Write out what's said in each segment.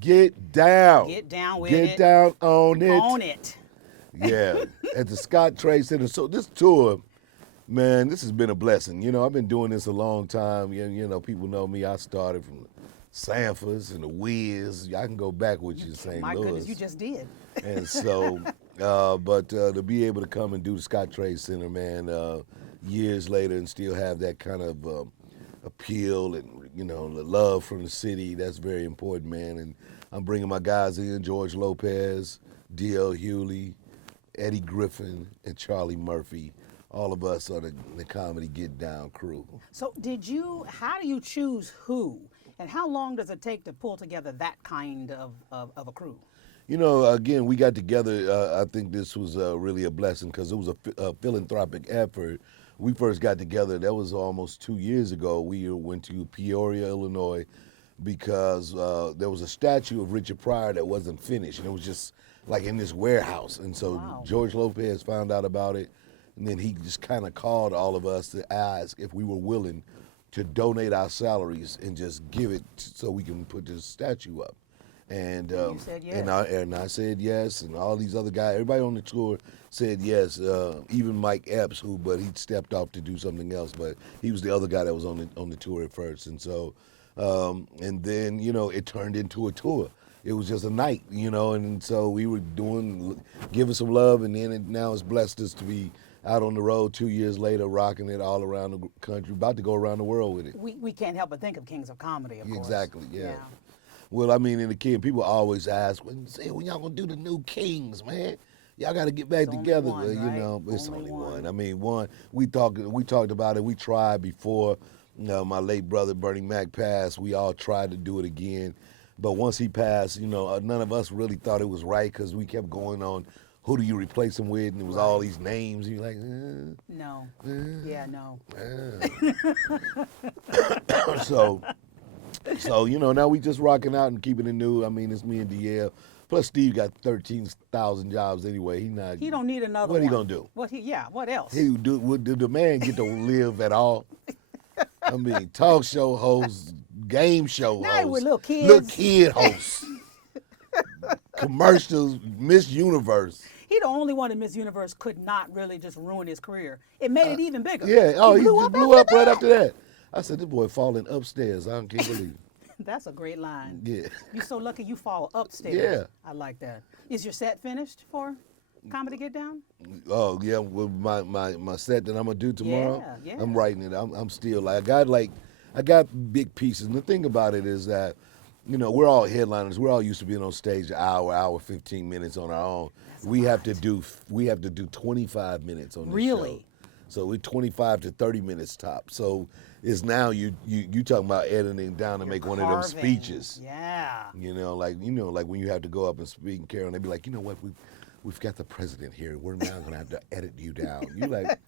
Get down. Get down with Get it. down on it. Own it. Yeah, at the Scott Trade Center. So this tour, man, this has been a blessing. You know, I've been doing this a long time. You know, people know me. I started from Sanford's and the Wiz. I can go back with you to St. My Louis. goodness, you just did. And so, but to be able to come and do the Scott Trade Center, man, years later and still have that kind of appeal and, you know, the love from the city, that's very important, man. And I'm bringing my guys in, George Lopez, D.L. Hewley, Eddie Griffin, and Charlie Murphy. All of us are the Comedy Get Down crew. So how do you choose who? And how long does it take to pull together that kind of a crew? You know, again, we got together. I think this was really a blessing because it was a philanthropic effort. We first got together, that was almost 2 years ago. We went to Peoria, Illinois, because there was a statue of Richard Pryor that wasn't finished. And it was just like in this warehouse. And so Wow. George Lopez found out about it. And then he just kind of called all of us to ask if we were willing to donate our salaries and just give it so we can put this statue up. And you said yes. and I said yes, and all these other guys, everybody on the tour said yes. Even Mike Epps, but he stepped off to do something else, but he was the other guy that was on the tour at first. And so, and then, you know, it turned into a tour. It was just a night, you know, and so we were giving some love, and then now it's blessed us to be out on the road 2 years later, rocking it all around the country, about to go around the world with it. We can't help but think of Kings of Comedy, of course. Exactly, yeah. Well, I mean, in the King, people always ask, when y'all gonna do the new Kings, man? Y'all got to get back together. One, you right? know, it's Only one. I mean, we talked about it. We tried before. My late brother Bernie Mac passed. We all tried to do it again, but once he passed, you know, none of us really thought it was right because we kept going on. Who do you replace him with? And it was all these names. You're like, No. Yeah, no. So, you know, now we just rocking out and keeping it new. I mean, it's me and DL. Plus, Steve got 13,000 jobs anyway. He don't need another one. one. What he gonna do? What else? Did the man get to live at all? I mean, talk show host, game show Now host, with little kids. little kid host, commercials, Miss Universe. He the only one in Miss Universe could not really just ruin his career. It made it even bigger. Yeah. Oh, he blew just up blew up after right that? after that. I said, this boy falling upstairs. I can't believe it. That's a great line. Yeah. You're so lucky you fall upstairs. Yeah. I like that. Is your set finished for Comedy Get Down? Oh yeah, with my set that I'm gonna do tomorrow. Yeah. I'm writing it. I'm still I got big pieces. And the thing about it is that, you know, we're all headliners. We're all used to being on stage an hour, 15 minutes on our own. We have to do 25 minutes on this show. So we're 25 to 30 minutes top. So it's now you talking about editing down to make one of them speeches. Yeah. You know, like when you have to go up and speak, and Carol, and they be like, you know what, we've got the president here. We're now gonna have to edit you down. You like,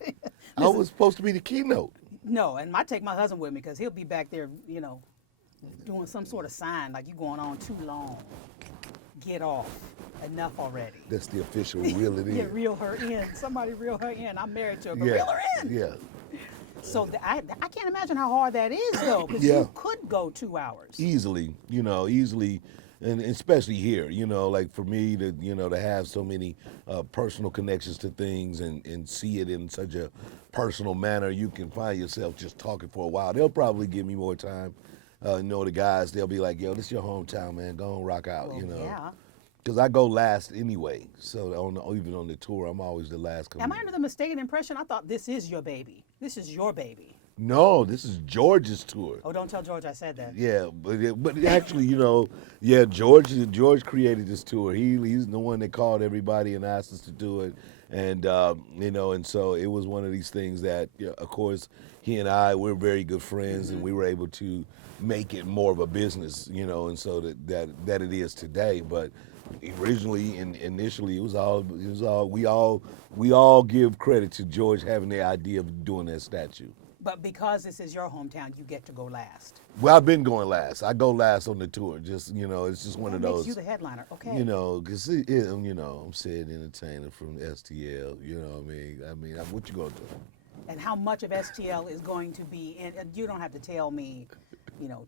I was supposed to be the keynote. No, and I take my husband with me because he'll be back there, you know, doing some sort of sign like you going on too long. Get off. Enough already. That's the official reel it in. Yeah, reel her in. Somebody reel her in. I'm married to her, but Yeah. reel her in. Yeah. So I can't imagine how hard that is, though, because Yeah. you could go 2 hours. Easily, and especially here, you know, like for me to have so many personal connections to things and see it in such a personal manner, you can find yourself just talking for a while. They'll probably give me more time. The guys, they'll be like, yo, this is your hometown, man. Go on, rock out, Well, yeah. Because I go last anyway. So even on the tour, I'm always the last comedian. Am I under the mistaken impression? I thought this is your baby. This is your baby. No, this is George's tour. Oh, don't tell George I said that. Yeah, but actually, George created this tour. He's the one that called everybody and asked us to do it, and and so it was one of these things that, of course, he and we're very good friends, and we were able to make it more of a business, and so that it is today. But originally and initially, it was all we all give credit to George having the idea of doing that statue. But because this is your hometown, you get to go last. Well, I've been going last. I go last on the tour. Just it's just one of those. Makes you the headliner, okay? Because I'm Cedric the Entertainer from STL. You know what I mean? What you gonna do? And how much of STL is going to be in? You don't have to tell me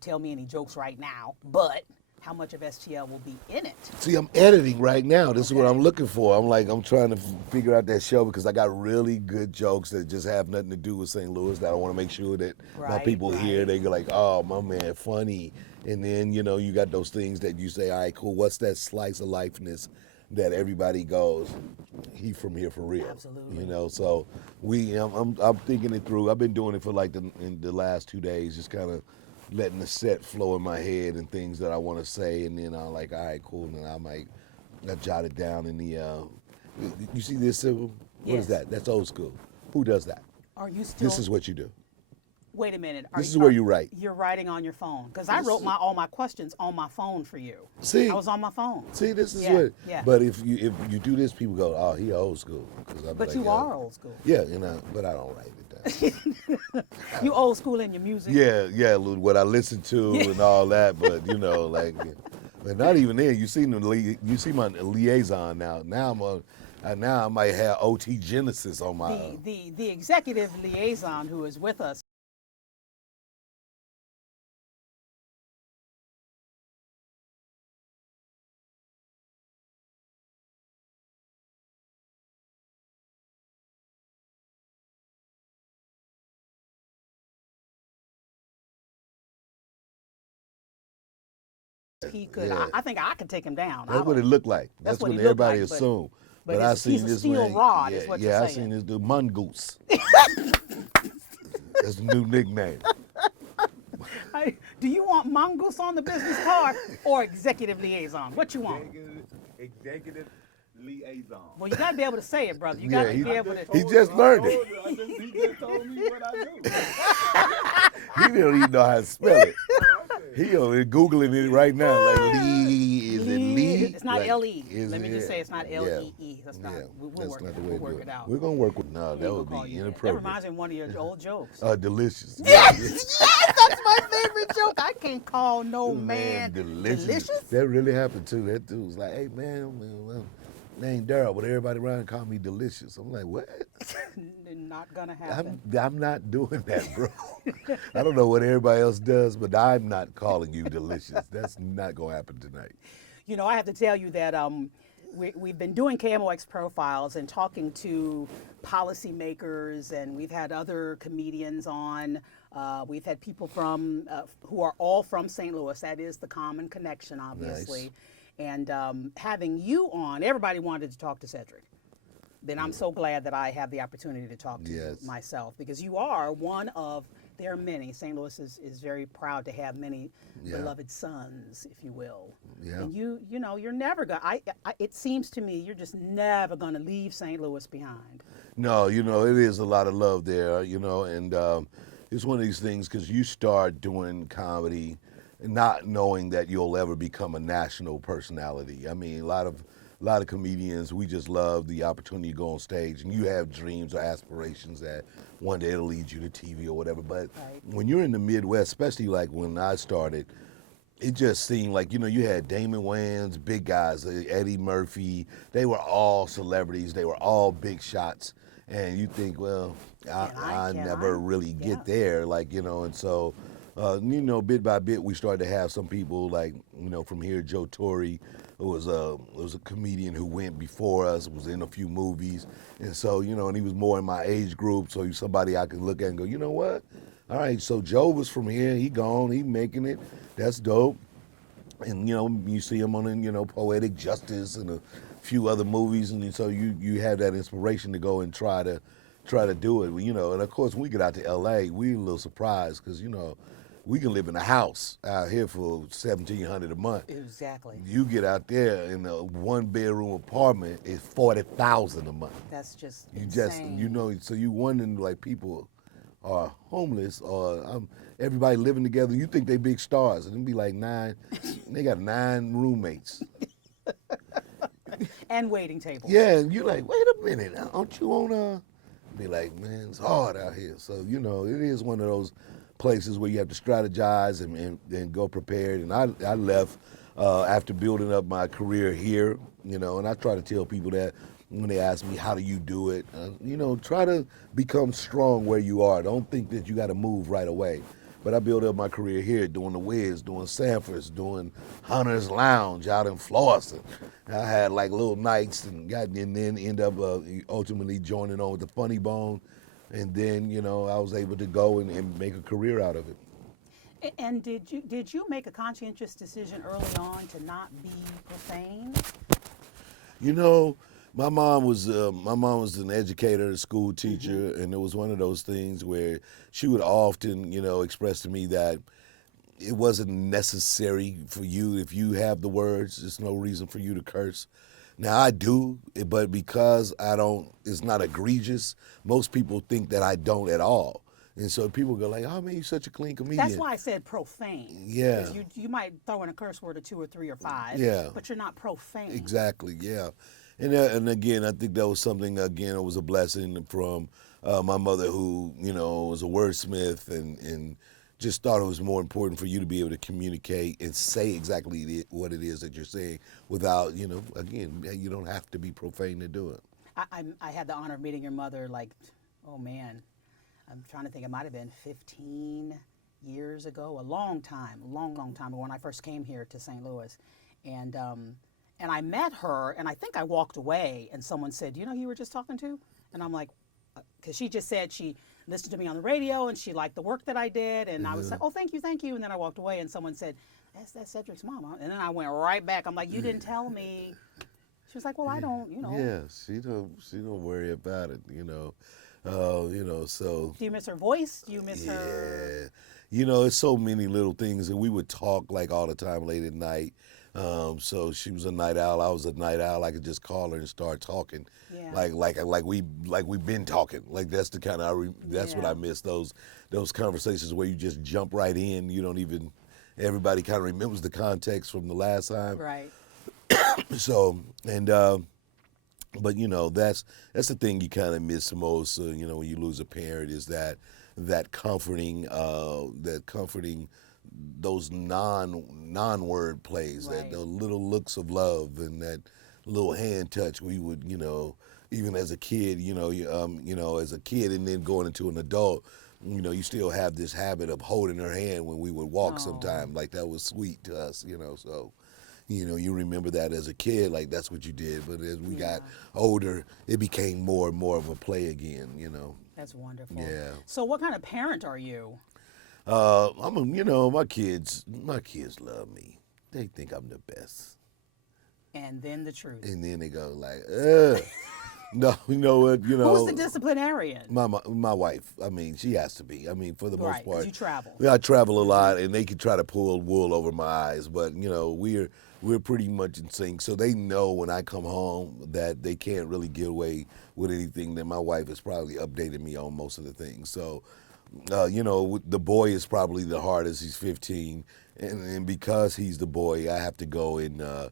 any jokes right now. But how much of STL will be in it. See, I'm editing right now. This is what Okay. I'm looking for. I'm trying to figure out that show because I got really good jokes that just have nothing to do with St. Louis that I want to make sure that my Right, people hear. right. They go like, oh, my man, funny. And then, you got those things that you say, all right, cool. What's that slice of lifeness that everybody goes, he from here for real? Absolutely. So I'm thinking it through. I've been doing it for like in the last 2 days, just kind of letting the set flow in my head and things that I want to say, and then I'm like, all right, cool, and then I jot it down in the. You see this civil? What is Yes. that? That's old school. Who does that? Are you still? This is what you do. Wait a minute. This is where you write. You're writing on your phone because I wrote all my questions on my phone for you. See, I was on my phone. See, this is Yeah, what. yeah. But if you do this, people go, oh, he old school. 'Cause I'll be But like, you yeah. are old school. Yeah, but I don't write it down. You old school in your music. Yeah, what I listen to and all that, but like, but not even then. You see my liaison now. Now I might have OT Genesis on my. The executive liaison who is with us. He could. Yeah. I think I could take him down. That's what it looked like. That's what what he looked everybody like, but- assumed. but I he's seen a this steel man. rod, yeah, is what you're I saying. seen this dude, Mongoose. That's the new nickname. Hey, do you want mongoose on the business card or executive liaison? What you want? Executive liaison. Well, you got to be able to say it, brother. You got to he- be able to. He just learned it. He just told me what I do. He don't even know how to spell it. He over Googling it right now. Like Lee, is it Lee? It's not Like, L-E. is Let me it? just say it's not Yeah. L-E-E. That's not. Yeah, We'll that's work not it. the way We'll to work do it out. We're gonna work with. No, that We'll would call be you that. That inappropriate. reminds me of one of your old jokes. Delicious. Yes, yes, that's my favorite joke. I can't call no man delicious. That really happened too. That dude was like, "Hey man, name Daryl, but everybody around call me Delicious." I'm like, "What? Not gonna happen. I'm not doing that, bro. I don't know what everybody else does, but I'm not calling you Delicious. That's not gonna happen tonight." You know, I have to tell you that we've been doing KMOX profiles and talking to policymakers, and we've had other comedians on. We've had people from who are all from St. Louis. That is the common connection, obviously. Nice. And having you on, everybody wanted to talk to Cedric. Then I'm so glad that I have the opportunity to talk to you Yes. myself, because you are one of, there are many. St. Louis is very proud to have many Yeah. beloved sons, if you will. Yeah. And you know, you're never gonna. It seems to me you're just never gonna leave St. Louis behind. No, it is a lot of love there, and it's one of these things because you start doing comedy not knowing that you'll ever become a national personality. I mean, a lot of comedians, we just love the opportunity to go on stage, and you have dreams or aspirations that one day it'll lead you to TV or whatever. But Right. when you're in the Midwest, especially like when I started, it just seemed like, you had Damon Wayans, big guys, Eddie Murphy. They were all celebrities. They were all big shots. And you think, well, I Can never I? really Yeah. get there, and so, bit by bit, we started to have some people like, from here, Joe Torre, who was a comedian who went before us, was in a few movies. And so, and he was more in my age group. So he's somebody I could look at and go, you know what? All right, so Joe was from here. He gone. He making it. That's dope. And you see him on Poetic Justice and a few other movies, and so you have that inspiration to go and try to do it. And of course when we get out to LA, we a little surprised because we can live in a house out here for $1,700 a month. Exactly. You get out there in a 1-bedroom apartment, it's $40,000 a month. That's just You insane. just so you wondering like people are homeless or everybody living together. You think they big stars, and it be like 9. They got 9 roommates. And waiting tables. Yeah, and you're like, wait a minute, aren't you on Be like, man, it's hard out here. So it is one of those places where you have to strategize and go prepared. And I left after building up my career here, and I try to tell people that when they ask me, how do you do it? Try to become strong where you are. Don't think that you got to move right away. But I built up my career here doing the Wiz, doing Sanford's, doing Hunter's Lounge out in Florissant. I had like little nights and then end up ultimately joining on with the Funny Bone. And then, I was able to go and make a career out of it. And did you make a conscientious decision early on to not be profane? You know, my mom was an educator, a school teacher, and it was one of those things where she would often, express to me that it wasn't necessary for you if you have the words. There's no reason for you to curse. Now I do, but because I don't, it's not egregious. Most people think that I don't at all, and so people go like, "Oh man, you're such a clean comedian." That's why I said profane. Yeah. 'Cause you might throw in a curse word or two or three or five. Yeah. But you're not profane. Exactly, yeah. And again, I think that was something, again, it was a blessing from my mother who, was a wordsmith and just thought it was more important for you to be able to communicate and say exactly what it is that you're saying without, again, you don't have to be profane to do it. I had the honor of meeting your mother, like, oh man, I'm trying to think, it might have been 15 years ago, a long time ago when I first came here to St. Louis. And I met her, and I think I walked away, and someone said, "You know who you were just talking to?" And I'm like, because she just said she listened to me on the radio, and she liked the work that I did, and I was like, "Oh, thank you. And then I walked away, and someone said, that's Cedric's mom." And then I went right back. I'm like, "You didn't tell me." She was like, "Well, I don't, Yeah, she don't worry about it, so. Do you miss her voice? Do you miss her? Yeah. It's so many little things, and we would talk like all the time late at night. So she was a night owl. I was a night owl. I could just call her and start talking, Yeah. like we've been talking. Like that's the kind of that's what Yeah. I miss, those conversations where you just jump right in. You don't even everybody kind of remembers the context from the last time. Right. So but that's the thing you kind of miss the most. When you lose a parent is that comforting those non-word plays, Right. that the little looks of love and that little hand touch. We would, even as a kid, as a kid and then going into an adult, you still have this habit of holding her hand when we would walk sometime. Like that was sweet to us, so. You remember that as a kid, like that's what you did. But as we got older, it became more and more of a play again, That's wonderful. Yeah. So what kind of parent are you? My kids love me. They think I'm the best. And then the truth. And then they go like, ugh. No, you know what, Who's the disciplinarian? my wife. I mean, she has to be. I mean, for the most Right, 'cause part. you travel. Yeah, I travel a lot, and they can try to pull wool over my eyes, but we're pretty much in sync. So they know when I come home that they can't really get away with anything. That my wife has probably updated me on most of the things. So, the boy is probably the hardest. He's 15, and because he's the boy, I have to go and and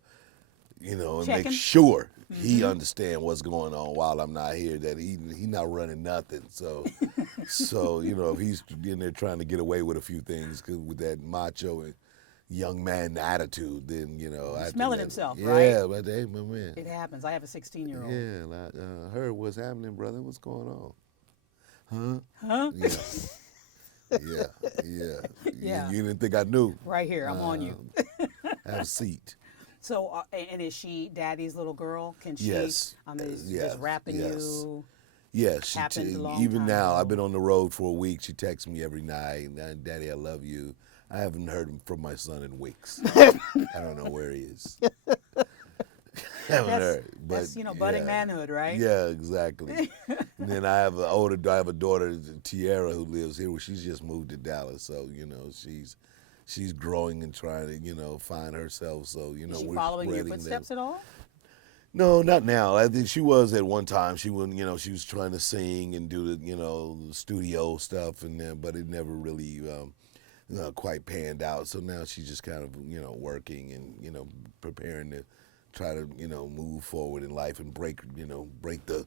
Check make him. sure he understand what's going on while I'm not here. That he not running nothing. So, if he's in there trying to get away with a few things, 'cause with that macho and young man attitude, then I have to Smelling let him- himself, yeah, right? Yeah, but hey, my man. It happens. I have a 16-year-old. Yeah, I heard what's happening, brother. What's going on? Huh? Yeah. Yeah. Yeah. You didn't think I knew. Right here, I'm on you. Have a seat. So, and is she daddy's little girl? Can she? Yes. I mean, is she Yes, just rapping yes. you? Yes, Happened a long even time now, ago. I've been on the road for a week. She texts me every night, Daddy, I love you. I haven't heard from my son in weeks. I don't know where he is. Haven't heard. But That's budding manhood, right? Yeah, exactly. And then I have a daughter, Tiara, who lives here. Well, she's just moved to Dallas, so she's growing and trying to find herself. So Is she we're following your spreading footsteps them. at all? No, not now. I think she was at one time. She was, she was trying to sing and do the studio stuff, but it never really quite panned out. So now she's just kind of, working and, preparing to try to, move forward in life and break the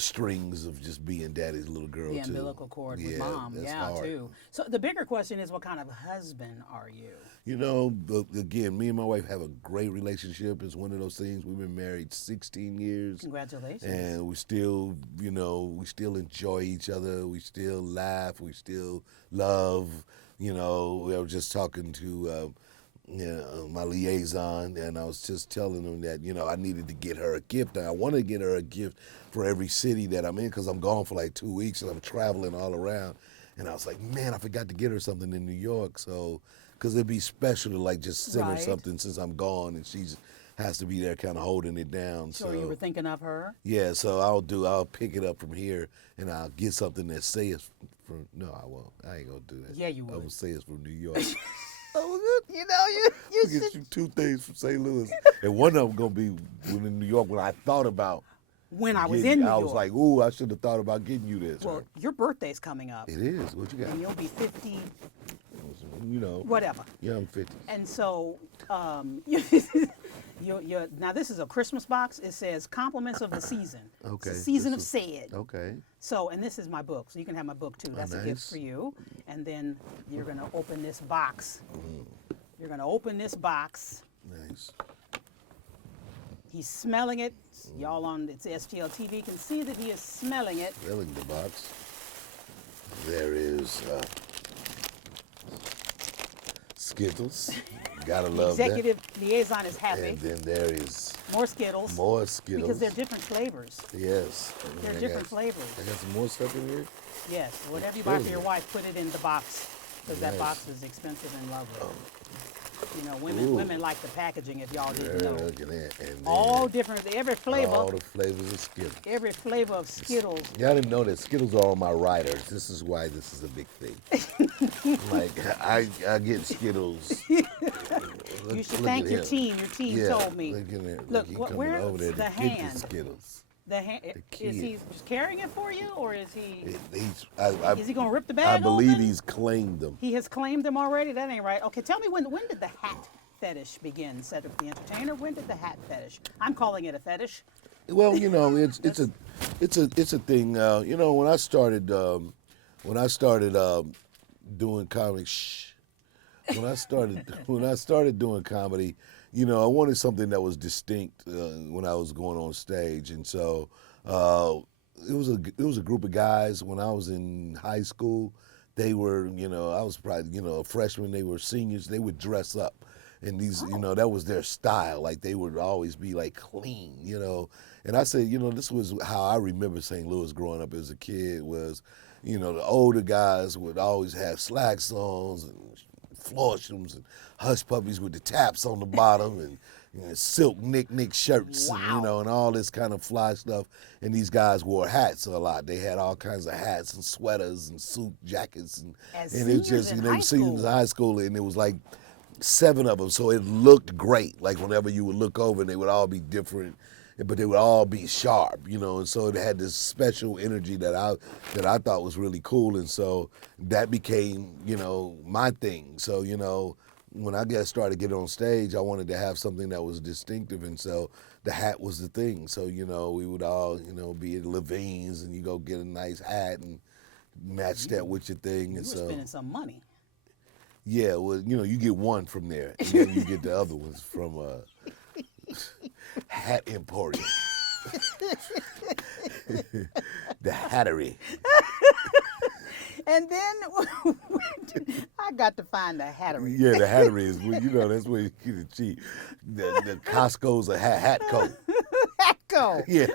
strings of just being daddy's little girl The too. umbilical cord with Yeah, mom. that's Yeah, hard. too. So the bigger question is, what kind of husband are you? Again, me and my wife have a great relationship. It's one of those things. We've been married 16 years. Congratulations. And we still, we still enjoy each other. We still laugh. We still love. You know, I was just talking to my liaison, and I was just telling him that I needed to get her a gift. And I want to get her a gift for every city that I'm in because I'm gone for like 2 weeks and I'm traveling all around. And I was like, man, I forgot to get her something in New York. So, because it'd be special to like just send her Right. something since I'm gone, and she has to be there, kind of holding it down. So you were thinking of her? Yeah, so I'll pick it up from here and I'll get something that says from, no, I won't. I ain't gonna do that. Yeah, you I'm would. gonna say it's from New York. You know, you I'll get you 2 things from St. Louis. And one of them gonna be in New York when I thought about when I was getting, in New I York. was like, ooh, I should have thought about getting you this. well, your birthday's coming up, It is. What you got? and you'll be 50, You know, whatever. yeah, I'm 50. And so, now this is a Christmas box. It says compliments of the season. Okay. It's a season This of said. Okay. So, and this is my book, so you can have my book too. That's a gift nice. for you. And then you're gonna open this box. Mm. You're gonna open this box. Nice. He's smelling it. Y'all on it's STL TV can see that he is smelling it. Filling the box. There is Skittles. Gotta The love that. executive liaison is happy. And then there is More Skittles. more Skittles. Because they're different flavors. Yes. They're And I different got- flavors. I got some more stuff in here. Yes. Whatever you buy for your Really? wife, put it in the box. Because that Nice. box is expensive and lovely. You know, Ooh. women like the packaging if y'all didn't Yeah, know. look at that. And then All different, every flavor, all the flavors of Skittles. every flavor of Skittles. Y'all didn't know that Skittles are on my riders. This is why this is a big thing. Like I get Skittles. You Look should at thank your him. team. Your team Yeah, told me. Look at it. Look, he what- coming where's over there the to get hand? the Skittles. The hand, is he just carrying it for you, or is he? Is he gonna rip the I bag believe open? he's claimed them. He has claimed them already. That ain't right. Okay, tell me when did the hat fetish begin, Cedric the Entertainer? When did the hat fetish? I'm calling it a fetish. Well, it's a thing. When I started doing comedy, when I started doing comedy, I wanted something that was distinct when I was going on stage, and so it was a group of guys when I was in high school. They were, I was probably, a freshman. They were seniors. They would dress up, and these, that was their style. Like they would always be like clean, And I said, this was how I remember St. Louis growing up as a kid. Was, the older guys would always have slacks on and Florshams and hush puppies with the taps on the bottom and silk Nick shirts and, Wow. and all this kind of fly stuff. And these guys wore hats a lot. They had all kinds of hats and sweaters and suit jackets As and it was seniors just in they high were seniors in school. high school and it was like 7 of them. So it looked great. Like whenever you would look over, they would all be different. But they would all be sharp, and so it had this special energy that I thought was really cool, and so that became, my thing. So, when I started getting on stage, I wanted to have something that was distinctive, and so the hat was the thing. So, we would all, be at Levine's, and you go get a nice hat and match that with your thing, You and were so spending some money. yeah, well, you get one from there, and then you get the other ones from Hat Emporium. The Hattery. And then I got to find the hattery. Yeah, the Hattery is, that's where you get it cheap. The Costco's a hat coat. Hatco. Yeah.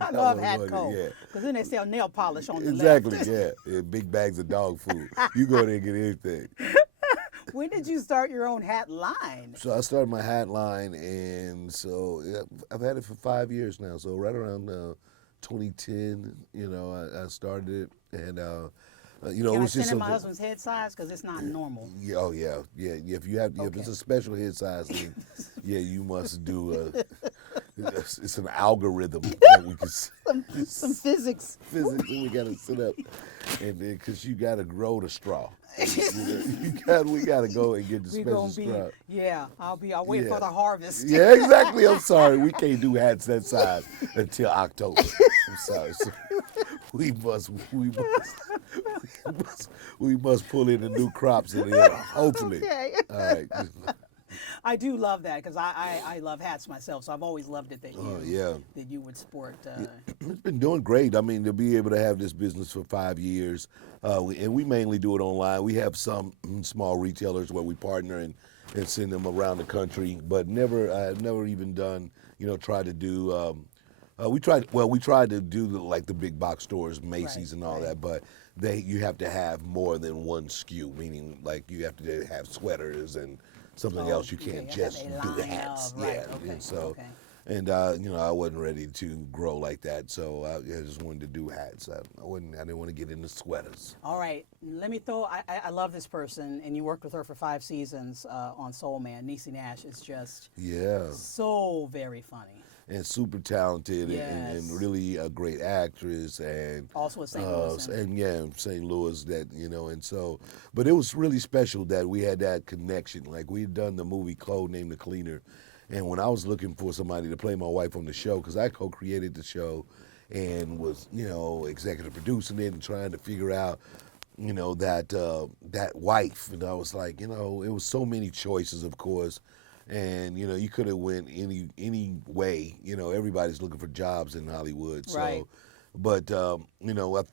I love That was Hatco. yeah. Because then they sell nail polish on the Exactly, left. yeah. Yeah. Big bags of dog food. You go there and get anything. When did you start your own hat line? So I started my hat line, and so I've had it for 5 years now. So right around 2010, I started it, and it Can I was send just in my something. husband's head size? Because it's not normal. Yeah, oh yeah. If you have, if Okay. it's a special head size, then yeah, you must do it's an algorithm that we can Some physics. physics, and we got to sit up, and then because you got to grow the straw, we got to go and get the We special gonna be, straw. yeah. I'll wait Yeah. for the harvest. Yeah, exactly. I'm sorry, we can't do hats that size until October. I'm sorry. So we must pull in the new crops in here. Hopefully. Okay. All right. I do love that because I love hats myself, so I've always loved it that Yeah. that you would sport. It's been doing great. I mean, to be able to have this business for 5 years, and we mainly do it online. We have some small retailers where we partner and send them around the country, but I've never even done, tried to do. We tried to do like the big box stores, Macy's and all that, but you have to have more than one SKU, meaning like you have to have sweaters and something else. You can't just do the hats. And so. And I wasn't ready to grow like that, so I just wanted to do hats. I didn't want to get into sweaters. All right, let me throw. I love this person, and you worked with her for 5 seasons on Soul Man. Niecy Nash is just so very funny and super talented, and really a great actress, and also a St. Louis. And St. Louis. And so, but it was really special that we had that connection. Like we had done the movie Code Name the Cleaner. And when I was looking for somebody to play my wife on the show, because I co-created the show and was, executive producing it and trying to figure out, that wife. And I was like, it was so many choices, of course. And, you could have went any way. Everybody's looking for jobs in Hollywood. So, right. But, I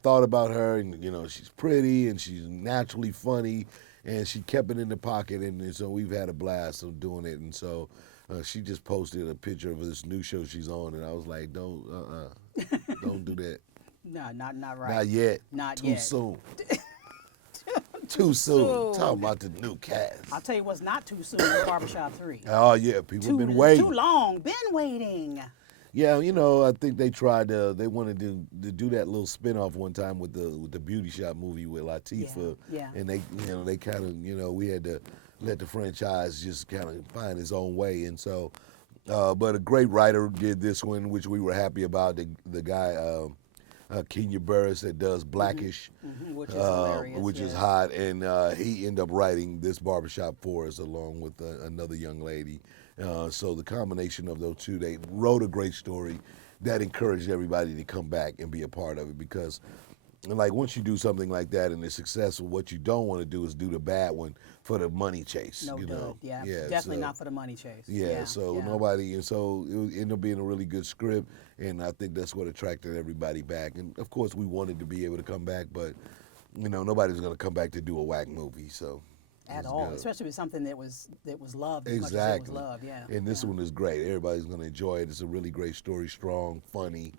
thought about her and, she's pretty and she's naturally funny. And she kept it in the pocket. And so we've had a blast of doing it. And so... she just posted a picture of this new show she's on, and I was like, don't do that. No, not right. Not yet. Not Too yet. soon. Too soon. Talking about the new cast. I'll tell you what's not too soon, Barbershop 3. Oh, yeah, people have been waiting. Too long, been waiting. Yeah, I think they wanted to do that little spinoff one time with the Beauty Shop movie with Latifah. Yeah. And they kind of, we had to let the franchise just kind of find its own way. And so, but a great writer did this one, which we were happy about. The guy, Kenya Barris, that does Blackish, which is hilarious. Which is hot. And he ended up writing this Barbershop for us along with another young lady. So the combination of those two, they wrote a great story that encouraged everybody to come back and be a part of it because, like, once you do something like that and it's successful, what you don't want to do is do the bad one for the money chase. No good. Yeah, definitely not for the money chase. Nobody, and so it ended up being a really good script, and I think that's what attracted everybody back. And of course, we wanted to be able to come back, but nobody's going to come back to do a whack movie, so. At all, good. Especially with something that was loved as exactly. much as it was loved, And this one is great. Everybody's going to enjoy it. It's a really great story, strong, funny.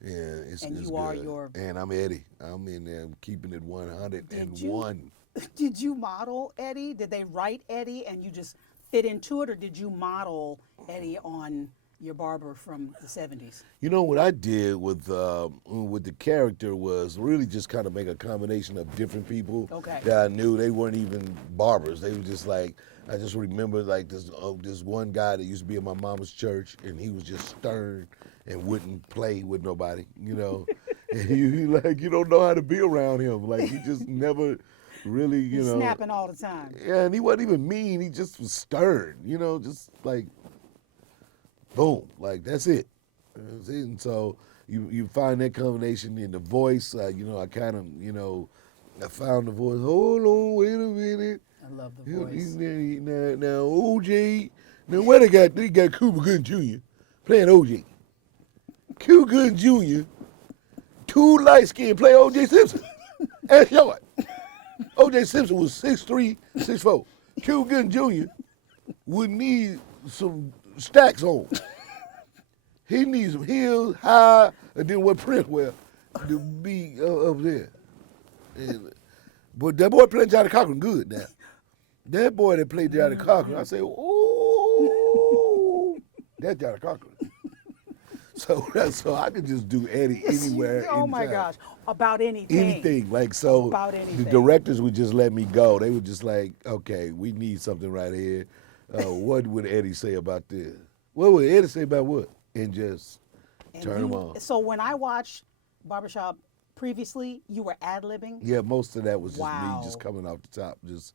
It's you good. are your... And I'm Eddie. I'm in there keeping it 101. Did you model Eddie? Did they write Eddie and you just fit into it, or did you model Eddie on your barber from the 70s? What I did with the character was really just kind of make a combination of different people that I knew. They weren't even barbers. They were just like, I just remember like this one guy that used to be in my mama's church, and he was just stern and wouldn't play with nobody, and he like, you don't know how to be around him. Like he just never really, He's snapping all the time. Yeah, and he wasn't even mean. He just was stern, just like, boom, like that's it. And so you find that combination in the voice. I kind of, I found the voice. Hold on, wait a minute. I love the voice. Now OJ. Now what they got Cuba Gooding Jr. playing OJ. Cuba Gooding Jr. Too light skinned play OJ Simpson. That's short. OJ Simpson was 6'3", 6'4". Cuba Gooding Jr. would need some stacks on. He needs some heels, high, and then what Prince wear to be up there. But that boy played Johnny Cochran good now. That boy that played Johnny Cochran, I say, ooh, that's Johnny Cochran. So I could just do Eddie anywhere. Oh my gosh, about anything. Anything, like so. About anything. The directors would just let me go. They were just like, okay, we need something right here. What would Eddie say about this? What would Eddie say about what? And just turn them on. So when I watched Barbershop previously, you were ad-libbing? Yeah, most of that was just me just coming off the top, just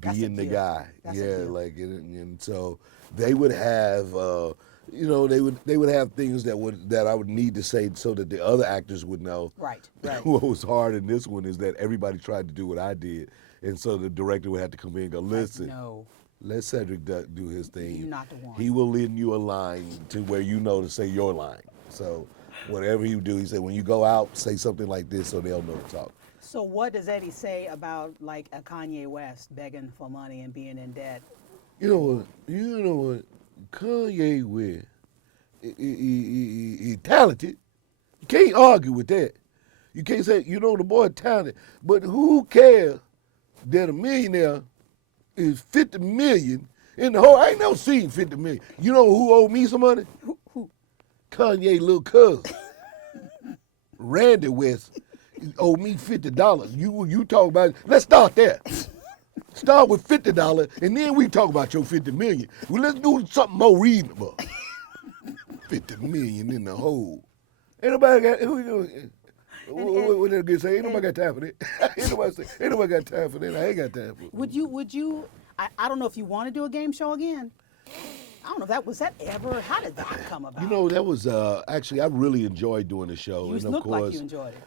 being the guy. Like and so they would have they would have things that I would need to say so that the other actors would know. Right. What was hard in this one is that everybody tried to do what I did, and so the director would have to come in and go, listen. Let Cedric do his thing. You're not the one. He will lend you a line to where you know to say your line. So whatever you do, he said, when you go out, say something like this so they'll know to talk. So what does Eddie say about like a Kanye West begging for money and being in debt? You know what? Kanye West, he talented. You can't argue with that. You can't say, the boy talented. But who cares that a millionaire is 50 million in the whole? I ain't never seen 50 million. You know who owed me some money? Who? Kanye little cousin. Randy West owed me $50. You talk about it. Let's start there. Start with $50 and then we talk about your 50 million. Well, let's do something more reasonable. 50 million in the hole. Ain't nobody got what that good say? Ain't nobody got time for that. Ain't nobody got time for that. I ain't got time for it. Would you I don't know if you want to do a game show again. I don't know if was that ever, how did that come about? That was actually, I really enjoyed doing the show. You and of look course, like you enjoyed it.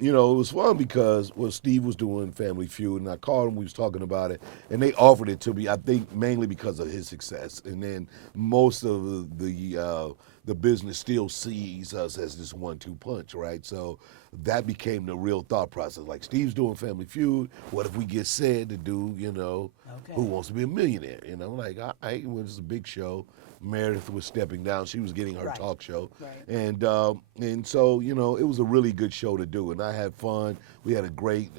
It was fun because Steve was doing Family Feud, and I called him. We was talking about it, and they offered it to me. I think mainly because of his success, and then most of the business still sees us as this 1-2 punch, right? So that became the real thought process. Like Steve's doing Family Feud. What if we get said to do, Who Wants to Be a Millionaire? Like, all right, well, it's a big show. Meredith was stepping down. She was getting her Right. talk show. Right. And so, it was a really good show to do. And I had fun. We had a great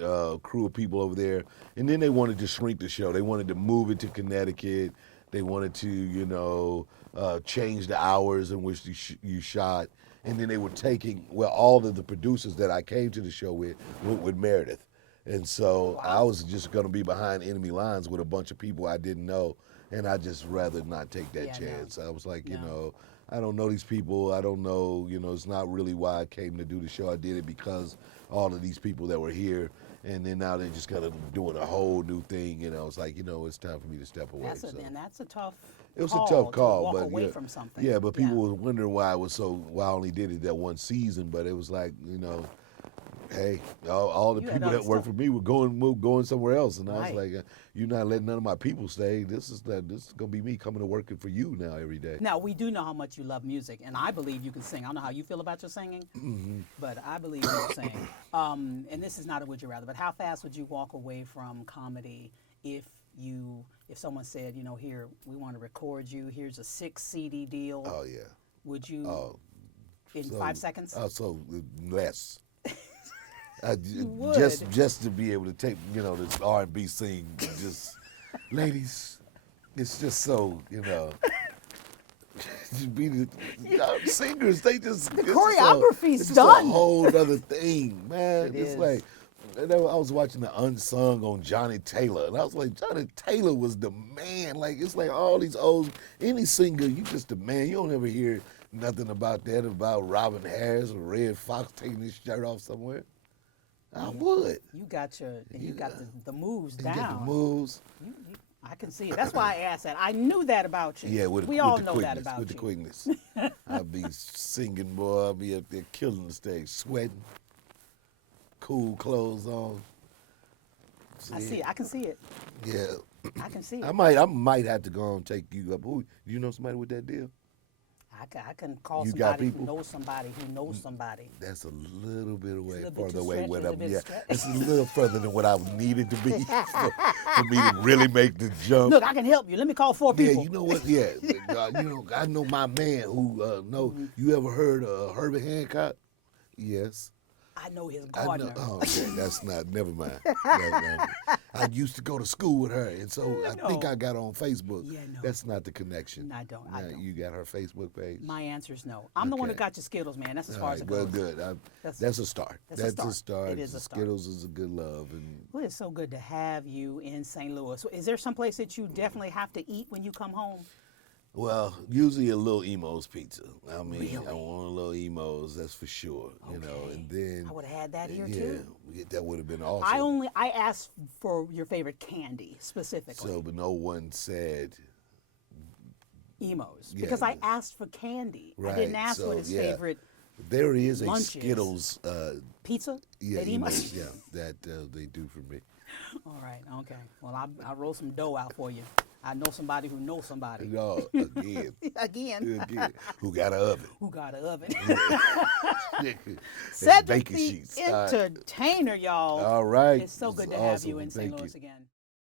crew of people over there. And then they wanted to shrink the show. They wanted to move it to Connecticut. They wanted to, change the hours in which you shot. And then they were taking, all of the producers that I came to the show with went with Meredith. And so I was just going to be behind enemy lines with a bunch of people I didn't know. And I just rather not take that chance. I was like, I don't know these people. I don't know, it's not really why I came to do the show. I did it because all of these people that were here. And then now they're just kind of doing a whole new thing. It's like, it's time for me to step away. That's a tough It was a tough call, to walk but away from something. Yeah, but people were wondering why I only did it that one season. But it was like, hey, all the You had people other that worked stuff. for me were going somewhere else, and I Right. was like, you're not letting none of my people stay. This is gonna be me coming to working for you now every day. Now, we do know how much you love music, and I believe you can sing. I don't know how you feel about your singing, but I believe you can sing. And this is not a would you rather, but how fast would you walk away from comedy if someone said, here, we want to record you, here's a 6 CD deal. Oh yeah. Would you, in So- 5 seconds? So less. would. Just to be able to take this R&B sing, just ladies, it's just so just be the singers. They just the choreography's it's done. Just a whole other thing, man. It It's is. like. And then I was watching the Unsung on Johnny Taylor, and I was like, Johnny Taylor was the man. Like, it's like all these any singer, you just the man. You don't ever hear nothing about that, about Robin Harris or Red Fox taking his shirt off somewhere. I would. You got the moves You down. get the moves. I can see it. That's why I asked that. I knew that about you. Yeah, we with all the know quickness, that about with you. the quickness. I'd be singing, boy. I'd be up there killing the stage, sweating, cool clothes on. I see it. I can see it. Yeah. I can see it. I might have to go and take you up. Who, do you know somebody with that deal? I can call You got somebody who people? knows somebody who knows somebody. That's a little bit away, little bit further too away. stretch? What Is it a I'm, bit yeah, stretch? it's a little further than what I needed to be for me to really make the jump. Look, I can help you. Let me call 4 Yeah, people. you know what? Yeah, I know my man who know. You ever heard of Herbert Hancock? Yes. I know his I know. gardener. Oh, okay, that's not. Never mind. I used to go to school with her, and so I think No. I got on Facebook. Yeah, no. That's not the connection. I don't. You got her Facebook page. My answer is no. I'm the one that Okay. got your Skittles, man. That's as All far right, as it well, goes. good. That's- That's a start. that's a That's start. a start. It is a start. Skittles is a good love, and Well, it's so good to have you in St. Louis. So is there some place that you definitely have to eat when you come home? well, usually a little Emo's pizza. I mean, Really? I want a little Emo's, that's for sure. You know, Okay. and then I would have had that here yeah, too. that would have been awesome. I asked for your favorite candy specifically. So, but no one said. Emos. Yeah, Because I yeah. asked for candy. I Right, didn't ask so, what his yeah. favorite There is a lunches. Skittles. pizza. Yeah, at Emos? Emo's, yeah, that they do for me. All right. Okay. Well, I'll roll some dough out for you. I know somebody who knows somebody. No, again. Again. Again. Who got an oven? Who got an oven? And Cedric baking the sheets. All right. Entertainer, y'all. All right. It's so This good is to have awesome. you in St. Thank Louis you. again.